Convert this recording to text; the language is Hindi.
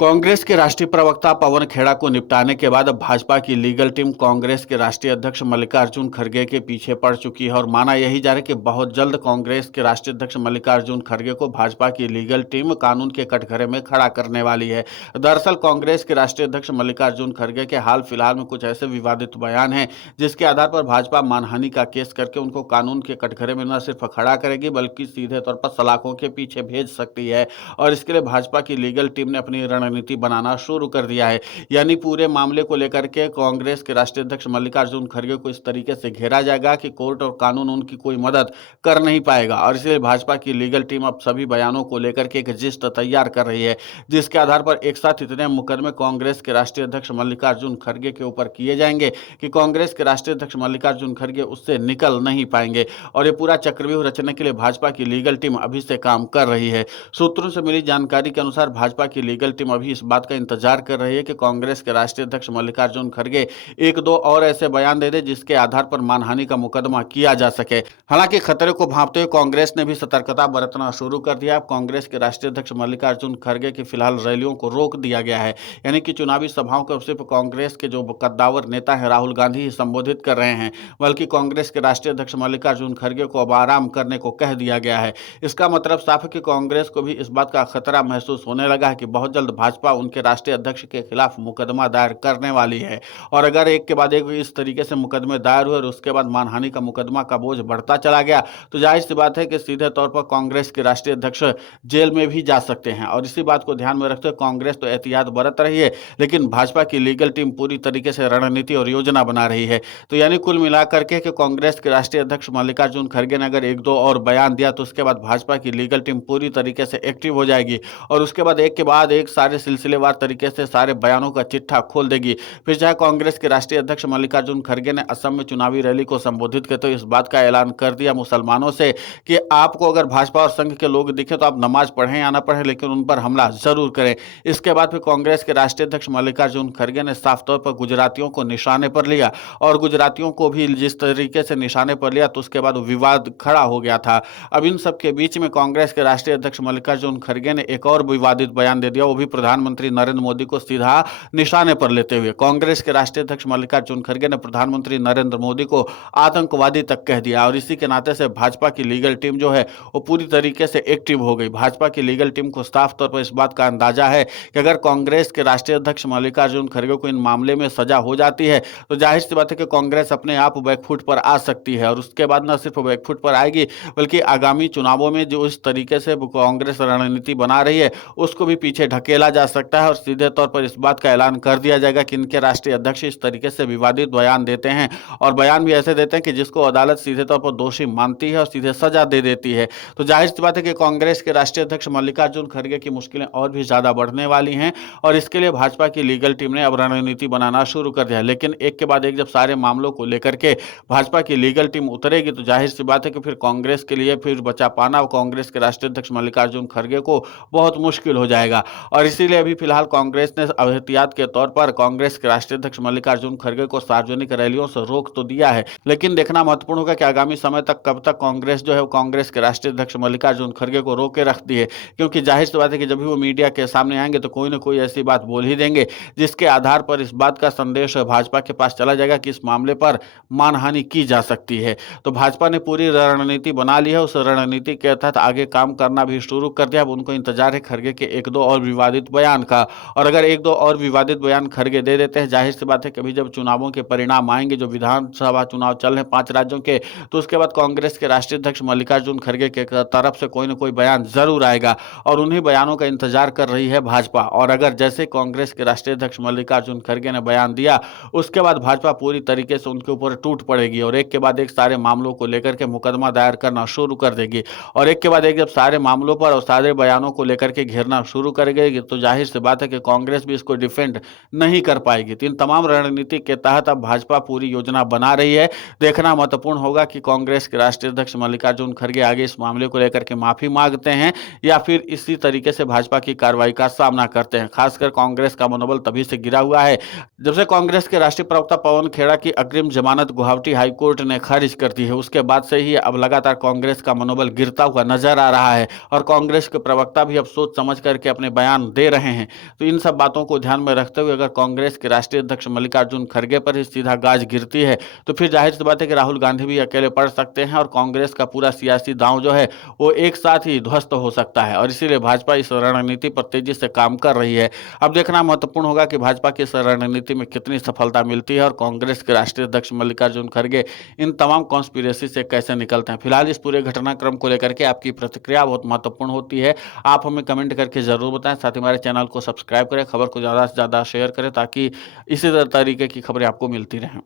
कांग्रेस के राष्ट्रीय प्रवक्ता पवन खेड़ा को निपटाने के बाद अब भाजपा की लीगल टीम कांग्रेस के राष्ट्रीय अध्यक्ष मल्लिकार्जुन खड़गे के पीछे पड़ चुकी है और माना यही जा रहा है कि बहुत जल्द कांग्रेस के राष्ट्रीय अध्यक्ष मल्लिकार्जुन खड़गे को भाजपा की लीगल टीम कानून के कटघरे में खड़ा करने वाली है। दरअसल कांग्रेस के राष्ट्रीय अध्यक्ष मल्लिकार्जुन खड़गे के हाल फिलहाल में कुछ ऐसे विवादित बयान हैं जिसके आधार पर भाजपा मानहानि का केस करके उनको कानून के कटघरे में न सिर्फ खड़ा करेगी बल्कि सीधे तौर पर सलाखों के पीछे भेज सकती है। और इसके लिए भाजपा की लीगल टीम ने अपनी रणनीति बनाना शुरू कर दिया है। यानी पूरे मामले को लेकर के कांग्रेस के राष्ट्रीय अध्यक्ष मल्लिकार्जुन खड़गे को इस तरीके से घेरा जाएगा कि कोर्ट और कानून उनकी कोई मदद कर नहीं पाएगा। और इसलिए भाजपा की लीगल टीम अब सभी बयानों को लेकर के एक लिस्ट तैयार कर रही है जिसके आधार पर एक साथ इतने मुकदमे कांग्रेस के राष्ट्रीय अध्यक्ष मल्लिकार्जुन खड़गे के ऊपर किए जाएंगे कि कांग्रेस के राष्ट्रीय अध्यक्ष मल्लिकार्जुन खड़गे उससे निकल नहीं पाएंगे। और ये पूरा चक्रव्यूह रचने के लिए भाजपा की लीगल टीम अभी से काम कर रही है। सूत्रों से मिली जानकारी के अनुसार भाजपा की लीगल टीम अभी इस बात का इंतजार कर रही है कि कांग्रेस के राष्ट्रीय अध्यक्ष मल्लिकार्जुन खड़गे एक दो और ऐसे बयान दे दे जिसके आधार पर मानहानि का मुकदमा किया जा सके। हालांकि खतरे को भांपते हुए कांग्रेस ने भी सतर्कता बरतना शुरू कर दिया। अब कांग्रेस के राष्ट्रीय अध्यक्ष मल्लिकार्जुन खड़गे की फिलहाल रैलियों को रोक दिया गया है। यानी कि चुनावी सभाओं को सिर्फ कांग्रेस के जो कद्दावर नेता है राहुल गांधी ही संबोधित कर रहे हैं, बल्कि कांग्रेस के राष्ट्रीय अध्यक्ष मल्लिकार्जुन खड़गे को अब आराम करने को कह दिया गया है। इसका मतलब साफ है कि कांग्रेस को भी इस बात का खतरा महसूस होने लगा है कि बहुत जल्द भाजपा उनके राष्ट्रीय अध्यक्ष के खिलाफ मुकदमा दायर करने वाली है। और अगर एक के बाद एक इस तरीके से मुकदमे दायर हुए और उसके बाद मानहानि का मुकदमा का बोझ बढ़ता चला गया तो जाहिर सी बात है कि सीधे तौर पर कांग्रेस के राष्ट्रीय अध्यक्ष जेल में भी जा सकते हैं। और इसी बात को ध्यान में रखते हुए कांग्रेस तो एहतियात बरत रही है, लेकिन भाजपा की लीगल टीम पूरी तरीके से रणनीति और योजना बना रही है। तो यानी कुल मिलाकर के कि कांग्रेस के राष्ट्रीय अध्यक्ष मल्लिकार्जुन खड़गे ने अगर एक दो और बयान दिया तो उसके बाद भाजपा की लीगल टीम पूरी तरीके से एक्टिव हो जाएगी और उसके बाद एक सारे सिलसिलेवार तरीके से सारे बयानों का चिट्ठा खोल देगी। फिर चाहे कांग्रेस के राष्ट्रीय अध्यक्ष मल्लिकार्जुन खड़गे ने असम में चुनावी रैली को संबोधित करते हुए इस बात का ऐलान कर दिया मुसलमानों से कि आपको अगर भाजपा और संघ के लोग दिखे तो आप नमाज पढ़ें या ना पढ़ें लेकिन उन पर हमला जरूर करें। इसके बाद फिर कांग्रेस के राष्ट्रीय अध्यक्ष मल्लिकार्जुन खड़गे ने साफ तौर पर गुजरातियों को निशाने पर लिया और गुजरातियों को भी जिस तरीके से निशाने पर लिया तो उसके बाद विवाद खड़ा हो गया था। अब इन सबके बीच में कांग्रेस के राष्ट्रीय अध्यक्ष मल्लिकार्जुन खड़गे ने एक और विवादित बयान दे दिया, वो भी प्रधानमंत्री नरेंद्र मोदी को सीधा निशाने पर लेते हुए। कांग्रेस के राष्ट्रीय अध्यक्ष मल्लिकार्जुन खड़गे ने प्रधानमंत्री नरेंद्र मोदी को आतंकवादी तक कह दिया और इसी के नाते से भाजपा की लीगल टीम जो है वो पूरी तरीके से एक्टिव हो गई। भाजपा की लीगल टीम को साफ तौर पर इस बात का अंदाजा है कि अगर कांग्रेस के राष्ट्रीय अध्यक्ष मल्लिकार्जुन खड़गे को इन मामले में सजा हो जाती है तो जाहिर सी बात है कि कांग्रेस अपने आप बैकफुट पर आ सकती है। और उसके बाद न सिर्फ बैकफुट पर आएगी बल्कि आगामी चुनावों में जो इस तरीके से कांग्रेस रणनीति बना रही है उसको भी पीछे ढकेला जा सकता है और सीधे तौर पर इस बात का ऐलान कर दिया जाएगा कि इनके राष्ट्रीय अध्यक्ष इस तरीके से विवादित बयान देते हैं और बयान भी ऐसे देते हैं कि जिसको अदालत सीधे तौर पर दोषी मानती है और सीधे सजा दे देती है। तो जाहिर सी बात है कि कांग्रेस के राष्ट्रीय अध्यक्ष मल्लिकार्जुन खड़गे की मुश्किलें और भी ज्यादा बढ़ने वाली हैं और इसके लिए भाजपा की लीगल टीम ने अब रणनीति बनाना शुरू कर दिया। लेकिन एक के बाद एक जब सारे मामलों को लेकर के भाजपा की लीगल टीम उतरेगी तो जाहिर सी बात है कि फिर कांग्रेस के लिए फिर बचा पाना कांग्रेस के राष्ट्रीय अध्यक्ष मल्लिकार्जुन खड़गे को बहुत मुश्किल हो जाएगा। और इसीलिए अभी फिलहाल कांग्रेस ने एहतियात के तौर पर कांग्रेस के राष्ट्रीय अध्यक्ष मल्लिकार्जुन खड़गे को सार्वजनिक रैलियों से रोक तो दिया है, लेकिन देखना महत्वपूर्ण होगा कि आगामी समय तक कब तक कांग्रेस जो है कांग्रेस के राष्ट्रीय अध्यक्ष मल्लिकार्जुन खड़गे को रोके रखती है। क्योंकि जाहिर सी बात है कि जब भी वो मीडिया के सामने आएंगे तो कोई ना कोई ऐसी बात बोल ही देंगे जिसके आधार पर इस बात का संदेश भाजपा के पास चला जाएगा कि इस मामले पर मानहानि की जा सकती है। तो भाजपा ने पूरी रणनीति बना ली है, उस रणनीति के तहत आगे काम करना भी शुरू कर दिया। अब उनको इंतजार है खड़गे के एक दो और विवादित बयान का और अगर एक दो और विवादित बयान खड़गे दे देते हैं जाहिर सी बात है कभी जब चुनावों के परिणाम आएंगे जो विधानसभा चुनाव चल रहे 5 राज्यों के तो उसके बाद कांग्रेस के राष्ट्रीय अध्यक्ष मल्लिकार्जुन खड़गे के तरफ से कोई ना कोई बयान जरूर आएगा और उन्हीं बयानों का इंतजार कर रही है भाजपा। और अगर जैसे कांग्रेस के राष्ट्रीय अध्यक्ष मल्लिकार्जुन खड़गे ने बयान दिया उसके बाद भाजपा पूरी तरीके से उनके ऊपर टूट पड़ेगी और एक के बाद एक सारे मामलों को लेकर के मुकदमा दायर करना शुरू कर देगी। और एक के बाद एक जब सारे मामलों पर और सारे बयानों को लेकर के घेरना शुरू कर देगी तो जाहिर सी बात है कि कांग्रेस भी इसको डिफेंड नहीं कर पाएगी। तो इन तमाम रणनीति के तहत अब भाजपा पूरी योजना बना रही है। देखना महत्वपूर्ण होगा कि कांग्रेस के राष्ट्रीय अध्यक्ष मल्लिकार्जुन खड़गे आगे इस मामले को लेकर के माफी मांगते हैं या फिर इसी तरीके से भाजपा की कार्रवाई का सामना करते हैं। खासकर कांग्रेस का मनोबल तभी से गिरा हुआ है जब से कांग्रेस के राष्ट्रीय प्रवक्ता पवन खेड़ा की अग्रिम जमानत गुवाहाटी हाईकोर्ट ने खारिज कर दी है। उसके बाद से ही अब लगातार कांग्रेस का मनोबल गिरता हुआ नजर आ रहा है और कांग्रेस के प्रवक्ता भी अब सोच समझ करके अपने बयान दे रहे हैं। तो इन सब बातों को ध्यान में रखते हुए अगर कांग्रेस के राष्ट्रीय अध्यक्ष मल्लिकार्जुन खड़गे पर ही सीधा गाज गिरती है, तो फिर जाहिर-सी बात है कि राहुल गांधी भी अकेले पड़ सकते हैं और कांग्रेस का पूरा सियासी दांव जो है, वो एक साथ ही ध्वस्त हो सकता है और इसीलिए भाजपा इस रणनीति पर तेजी से काम कर रही है। अब देखना महत्वपूर्ण होगा कि भाजपा की इस रणनीति में कितनी सफलता मिलती है और कांग्रेस के राष्ट्रीय अध्यक्ष मल्लिकार्जुन खड़गे इन तमाम कॉन्स्पिरेसी से कैसे निकलते हैं। फिलहाल इस पूरे घटनाक्रम को लेकर के आपकी प्रतिक्रिया बहुत महत्वपूर्ण होती है। आप हमें कमेंट करके ज़रूर बताएं, साथ ही हमारे चैनल को सब्सक्राइब करें, खबर को ज़्यादा से ज़्यादा शेयर करें ताकि इसी तरीके की खबरें आपको मिलती रहें।